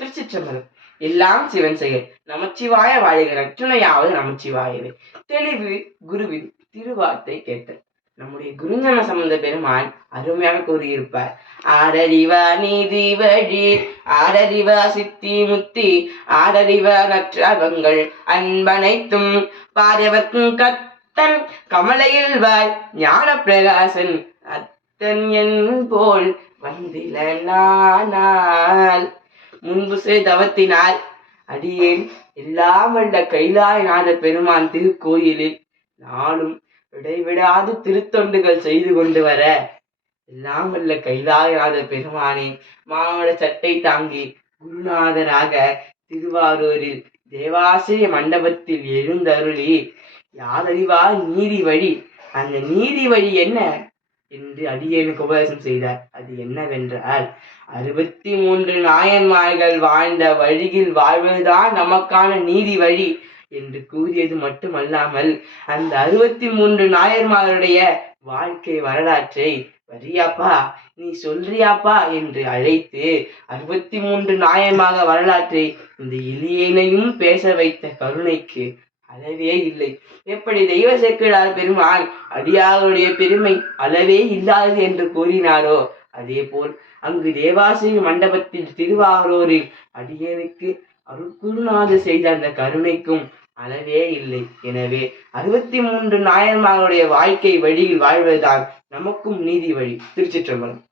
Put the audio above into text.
திருச்சிற்றம்பலம். எல்லாம் சிவன் செயல். நமச்சிவாய வாழ்க துணையாவது நமச்சிவாயவே. தெளிவு குருவின் திருவார்த்தை கேட்டல். நம்முடைய குருஞான சம்பந்த பெருமான் அருமையாக கூறியிருப்பார். ஆரறிவா நீதி வழி ஆரறிவா சித்தி முத்தி ஆரறிவா நற்றவங்கள் அன்பனைத்தும் பாரவர்க்கும் கத்தன் கமலையில் வாய் ஞான பிரகாசன் அத்தன் என் போல் வந்தில நானால் முன்பு செய்த தவத்தினால் அடியேன். எல்லாம் வல்ல கைலாயநாத பெருமான் திருக்கோயிலில் நாளும் இடைவிடாது திருத்தொண்டுகள் செய்து கொண்டு வர. எல்லாம் வல்ல கைலாயநாத பெருமானே மாவட சட்டை தாங்கி குருநாதராக திருவாரூரில் தேவாசிரிய மண்டபத்தில் எழுந்தருளி. யாதறிவா நீதி வழி அந்த நீதி வழி என்ன? என்று அடியேனுக்கு உபதேசம் செய்தார். அது என்னவென்றால் அறுபத்தி மூன்று நாயன்மார்கள் வாழ்ந்த வழியில் வாழ்வதுதான் நமக்கான நீதி வழி என்று கூறியது மட்டுமல்லாமல் அந்த அறுபத்தி மூன்று நாயன்மாருடைய வாழ்க்கை வரலாற்றை வரியாப்பா நீ சொல்றியாப்பா என்று அழைத்து அறுபத்தி மூன்று நாயமாக வரலாற்றை இந்த இலியனையும் பேச வைத்த கருணைக்கு அளவே இல்லை. எப்படி தெய்வ செக்கிழார் பெருமான் அடியாருடைய பெருமை அளவே இல்லாதது என்று கூறினாரோ அதே போல் அங்கு தேவாசி மண்டபத்தில் திருவாரூரில் அடியனுக்கு அருட்குருநாத செய்த அந்த கருணைக்கும் அளவே இல்லை. எனவே அறுபத்தி மூன்று நாயன்மார்களுடைய வாழ்க்கை வழியில் வாழ்வதுதான் நமக்கும் நீதி வழி. திருச்சிற்றம்பலம்.